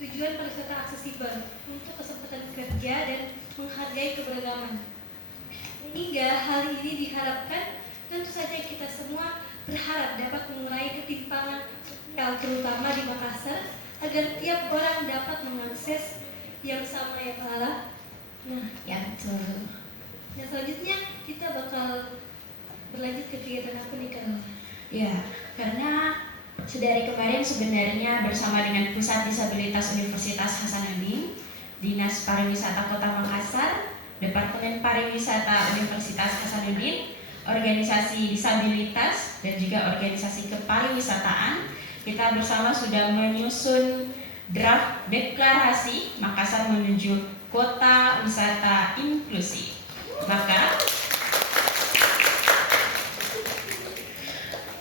Tujuan pariwisata aksesibel untuk kesempatan kerja dan menghargai keberagaman. Hingga hal ini diharapkan, tentu saja kita semua berharap dapat mengurangi ketimpangan sosial terutama di Makassar agar tiap orang dapat mengakses yang sama ya Pak Ala. Nah, Ya betul. dan selanjutnya kita bakal berlanjut ke kegiatan apa nih Kak? Ya, karena sedari kemarin sebenarnya bersama dengan Pusat Disabilitas Universitas Hasanuddin, Dinas Pariwisata Kota Makassar, Departemen Pariwisata Universitas Hasanuddin, organisasi disabilitas dan juga organisasi kepariwisataan, kita bersama sudah menyusun draft deklarasi Makassar menuju kota wisata inklusif.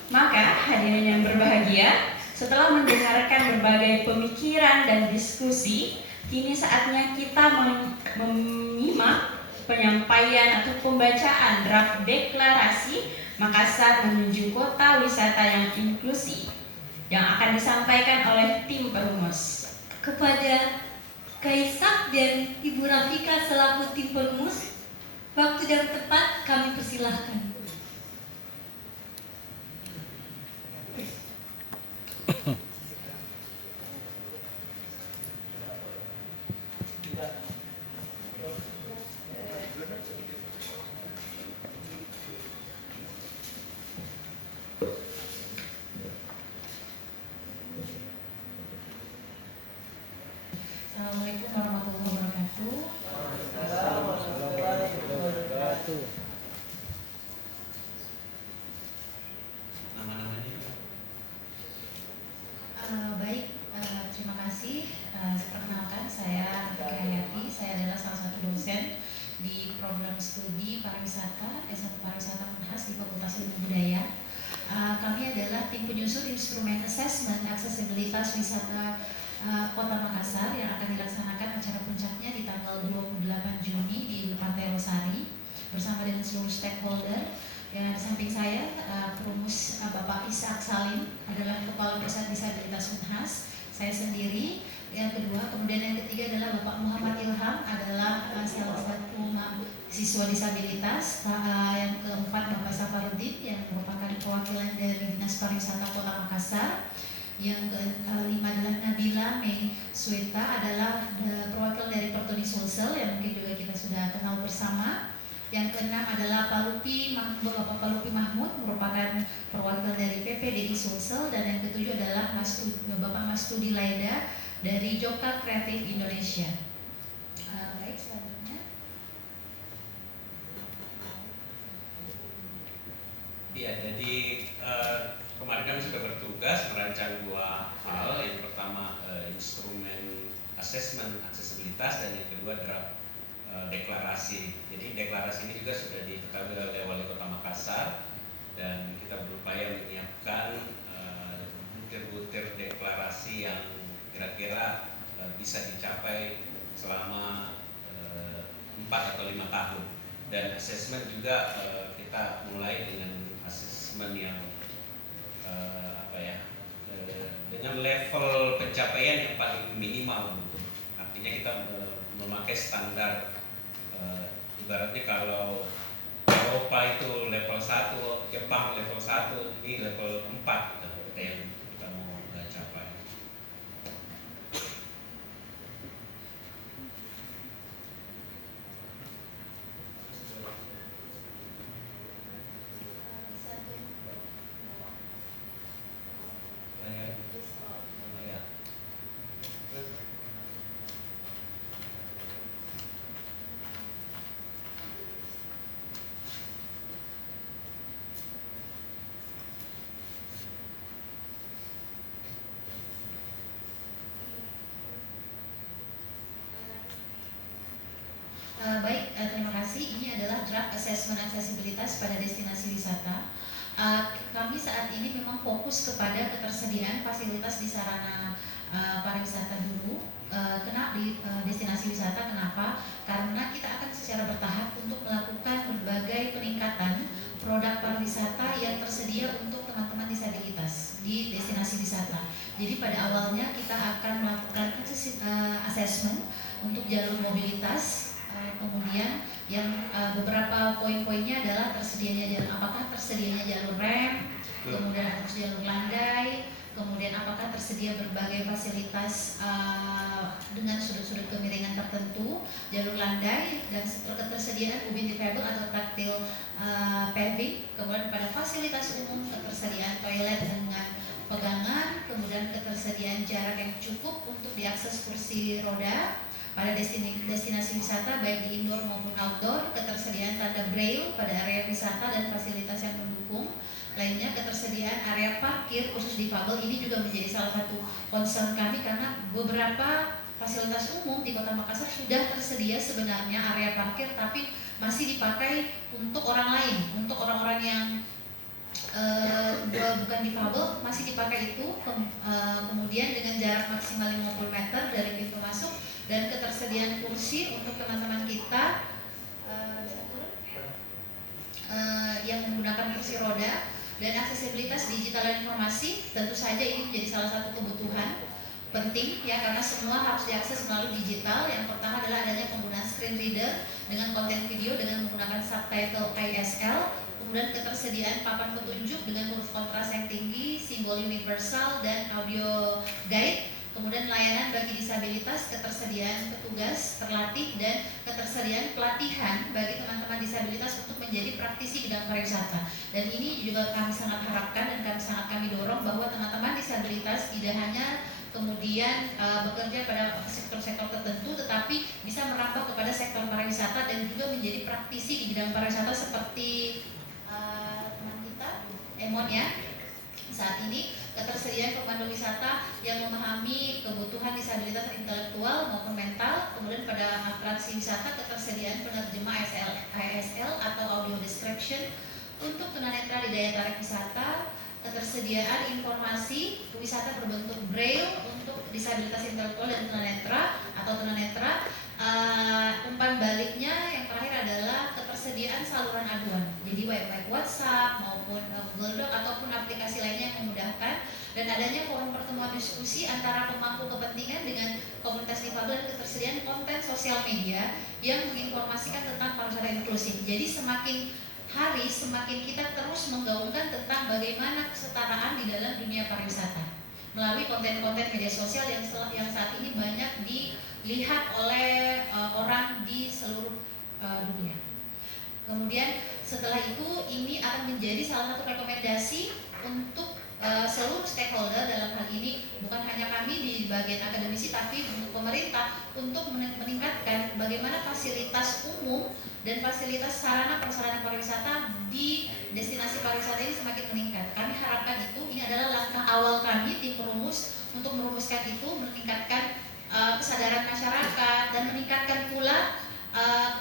Maka hadirin yang berbahagia, setelah mendengarkan berbagai pemikiran dan diskusi, kini saatnya kita menyimak penyampaian atau pembacaan draft deklarasi Makassar menuju kota wisata yang inklusif yang akan disampaikan oleh tim perumus. Kepada Kaisak dan Ibu Rafika selaku tim perumus, waktu dan tempat kami persilahkan. Assalamualaikum warahmatullahi wabarakatuh. Baik, terima kasih. Perkenalkan, saya Rafika Hayati. Saya adalah salah satu dosen di program studi pariwisata S1 Pariwisata Unhas di Fakultas Ilmu Budaya. Kami adalah tim penyusun instrumen assessment aksesibilitas wisata Kota Makassar yang akan dilaksanakan acara puncaknya di tanggal 28 Juni di Pantai Losari bersama dengan seluruh stakeholder. Ya, di samping saya, perumus Bapak Ishak Salim adalah Kepala Pusat Disabilitas Unhas, saya sendiri. Yang kedua, kemudian yang ketiga adalah Bapak Muhammad Ilham, adalah salah satu siswa disabilitas. Yang keempat, Bapak Safarudin yang merupakan perwakilan dari Dinas Pariwisata Kota Makassar. Yang kelima adalah Nabila Mei Sweta, adalah perwakilan dari Pertuni Sulsel yang mungkin juga kita sudah kenal bersama. Yang keenam adalah Bapak Palupi Mahmud, merupakan perwakilan dari PPDI Sulsel. Dan yang ketujuh adalah Bapak Mastudi Laida dari Joka Kreatif Indonesia. Baik, selanjutnya. Iya, jadi kemarin kami sudah bertugas merancang dua hal. Yang pertama instrumen assessment aksesibilitas dan yang kedua draft deklarasi. Jadi deklarasi ini juga sudah diketahui oleh Wali Kota Makassar dan kita berupaya menyiapkan butir-butir deklarasi yang kira-kira bisa dicapai selama 4 atau 5 tahun. Dan assessment juga kita mulai dengan assessment yang dengan level pencapaian yang paling minimal. Artinya kita memakai standar ibaratnya kalau Eropa itu level 1, Jepang level 1, ini level 4 kita yang kita mau capai. Baik, terima kasih. Ini adalah draft assessment aksesibilitas pada destinasi wisata. Kami saat ini memang fokus kepada ketersediaan fasilitas di sarana pariwisata dulu. Di destinasi wisata, kenapa? Karena kita akan secara bertahap untuk melakukan berbagai peningkatan produk pariwisata yang tersedia untuk teman-teman disabilitas di destinasi wisata. Jadi pada awalnya kita akan melakukan assessment untuk jalur mobilitas. Kemudian yang beberapa poin-poinnya adalah apakah tersedianya jalur rem, kemudian harus jalur landai, kemudian apakah tersedia berbagai fasilitas dengan sudut-sudut kemiringan tertentu, jalur landai, dan ketersediaan ubin difabel atau tactile paving, kemudian pada fasilitas umum ketersediaan toilet dengan pegangan, kemudian ketersediaan jarak yang cukup untuk diakses kursi roda pada destinasi wisata baik di indoor maupun outdoor, ketersediaan tanda braille pada area wisata dan fasilitas yang mendukung. Lainnya, ketersediaan area parkir khusus difabel ini juga menjadi salah satu concern kami karena beberapa fasilitas umum di Kota Makassar sudah tersedia sebenarnya area parkir, tapi masih dipakai untuk orang lain, untuk orang-orang yang bukan difabel masih dipakai itu. Kemudian dengan jarak maksimal 50 meter dari pintu masuk dan ketersediaan kursi untuk teman-teman kita yang menggunakan kursi roda, dan aksesibilitas digital dan informasi. Tentu saja ini menjadi salah satu kebutuhan penting ya, karena semua harus diakses melalui digital. Yang pertama adalah adanya penggunaan screen reader dengan konten video dengan menggunakan subtitle ISL, kemudian ketersediaan papan petunjuk dengan huruf kontras yang tinggi, simbol universal, dan audio guide. Kemudian layanan bagi disabilitas, ketersediaan petugas terlatih, dan ketersediaan pelatihan bagi teman-teman disabilitas untuk menjadi praktisi bidang pariwisata. Dan ini juga kami sangat harapkan dan kami dorong bahwa teman-teman disabilitas tidak hanya kemudian bekerja pada sektor-sektor tertentu, tetapi bisa merambah kepada sektor pariwisata dan juga menjadi praktisi di bidang pariwisata seperti teman kita Emon ya. Saat ini ketersediaan pemandu wisata yang memahami kebutuhan disabilitas intelektual maupun mental, kemudian pada atraksi wisata ketersediaan penerjemah ISL atau audio description untuk tunanetra di daya tarik wisata, ketersediaan informasi wisata berbentuk braille untuk disabilitas intelektual dan tunanetra atau tunanetra. Umpan baliknya yang terakhir adalah ketersediaan saluran aduan, jadi baik WhatsApp maupun Google Doc ataupun aplikasi lainnya yang memudahkan, dan adanya forum pertemuan diskusi antara pemangku kepentingan dengan komunitas difabel dan ketersediaan konten sosial media yang menginformasikan tentang pariwisata inklusif. Jadi semakin hari semakin kita terus menggaungkan tentang bagaimana kesetaraan di dalam dunia pariwisata melalui konten-konten media sosial yang saat ini banyak dilihat oleh orang di seluruh dunia. Kemudian setelah itu ini akan menjadi salah satu rekomendasi untuk seluruh stakeholder, dalam hal ini bukan hanya kami di bagian akademisi tapi untuk pemerintah, untuk meningkatkan bagaimana fasilitas umum dan fasilitas sarana prasarana pariwisata di destinasi pariwisata ini semakin meningkat. Kami harapkan ini adalah langkah awal kami tim perumus untuk merumuskan itu, meningkatkan kesadaran masyarakat dan meningkatkan pula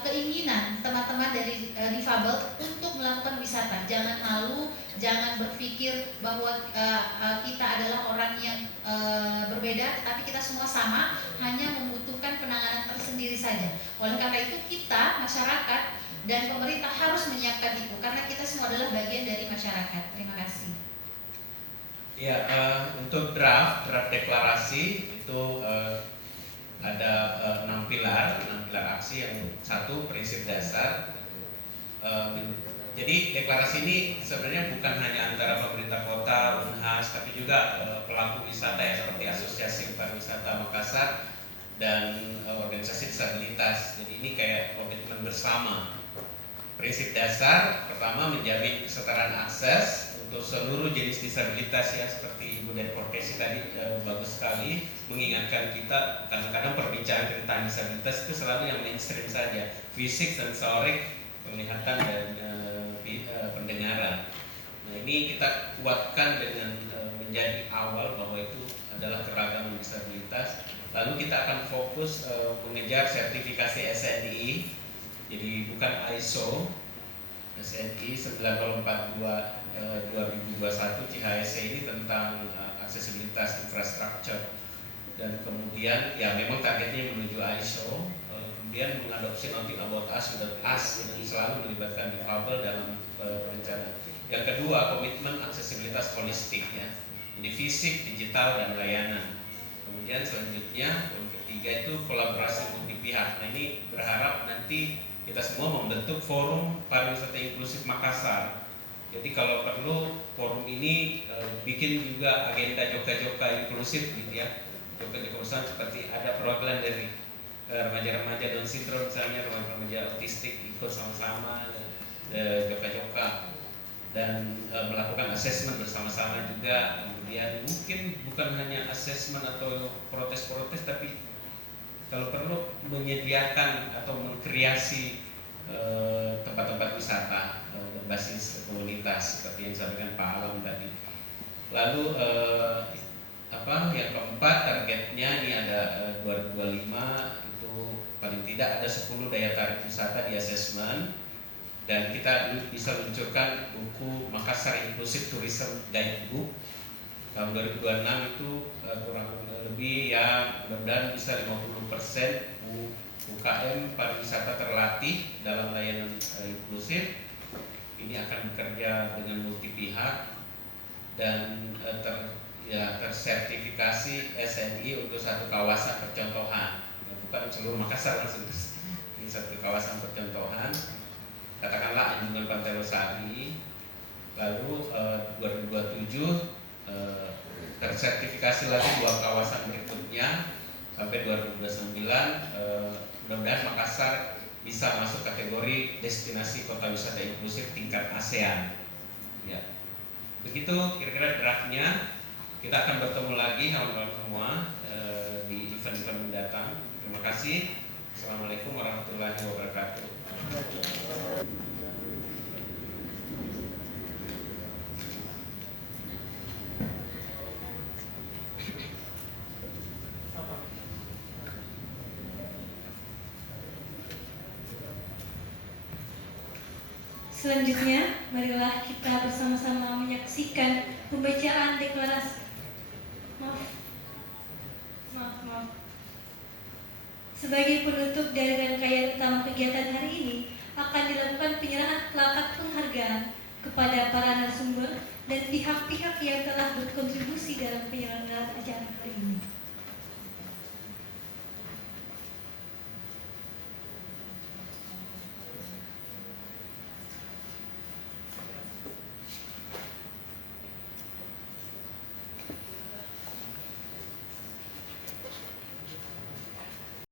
keinginan teman-teman dari difabel untuk melakukan wisata. Jangan malu, jangan berpikir bahwa kita adalah orang yang berbeda, tetapi kita semua sama, hanya membutuhkan penanganan tersendiri saja. Oleh karena itu kita, masyarakat dan pemerintah harus menyiapkan itu, karena kita semua adalah bagian dari masyarakat. Terima kasih. Ya, untuk draft deklarasi itu ada 6 pilar aksi. Yang satu prinsip dasar. Jadi deklarasi ini sebenarnya bukan hanya antara pemerintah kota, Unhas, tapi juga pelaku wisata ya, seperti Asosiasi Pariwisata Makassar dan organisasi disabilitas. Jadi ini kayak komitmen bersama. Prinsip dasar pertama menjamin kesetaraan akses untuk seluruh jenis disabilitas ya, seperti Ibu dari Profesi tadi bagus sekali mengingatkan kita. Kadang-kadang perbincangan tentang disabilitas itu selalu yang mainstream saja, fisik, sensorik, penglihatan dan pendengaran. Nah ini kita kuatkan dengan menjadi awal bahwa itu adalah keragaman disabilitas. Lalu kita akan fokus mengejar sertifikasi SNI, jadi bukan ISO, SNI 9042 2021 CHSE ini tentang aksesibilitas infrastruktur, dan kemudian ya memang targetnya menuju ISO, kemudian mengadopsi Nothing About Us Without Us yang selalu melibatkan difabel dalam perencanaan. Yang kedua, komitmen aksesibilitas holistik ya, jadi fisik, digital dan layanan. Kemudian selanjutnya yang ketiga ketiga itu kolaborasi multi pihak. Nah ini berharap nanti kita semua membentuk forum pariwisata inklusif Makassar. Jadi kalau perlu forum ini bikin juga agenda joka-joka inklusif gitu ya. Joka-joka besar seperti ada perwakilan dari remaja-remaja Down syndrome misalnya, remaja autistik ikut sama-sama joka-joka dan melakukan asesmen bersama-sama juga. Kemudian mungkin bukan hanya asesmen atau protes-protes, tapi kalau perlu menyediakan atau mengkreasi tempat-tempat wisata berbasis komunitas seperti yang disampaikan Pak Alam tadi. Lalu yang keempat targetnya ini ada 2025 itu paling tidak ada 10 daya tarik wisata di asesmen. Dan kita bisa luncurkan buku Makassar Inclusive Tourism Guidebook tahun 2026 itu kurang lebih ya mudah-mudahan bisa 50% UKM pariwisata terlatih dalam layanan inklusif. Ini akan bekerja dengan multi pihak dan tersertifikasi SNI untuk satu kawasan percontohan, bukan seluruh Makassar langsung, ini satu kawasan percontohan. Katakanlah Anjungan Pantai Losari, lalu 2027 tersertifikasi lagi 2 kawasan berikutnya sampai 2029 mudah-mudahan Makassar bisa masuk kategori destinasi kota wisata inklusif tingkat ASEAN. Ya, begitu kira-kira draftnya. Kita akan bertemu lagi kawan-kawan semua di event-event mendatang. Terima kasih. Assalamualaikum warahmatullahi wabarakatuh. Selanjutnya, marilah kita bersama-sama menyaksikan pembacaan deklarasi. Maaf. Sebagai penutup dari rangkaian utama kegiatan hari ini, akan dilakukan penyerahan plakat penghargaan kepada para narasumber dan pihak-pihak yang telah berkontribusi dalam penyelenggaraan acara hari ini.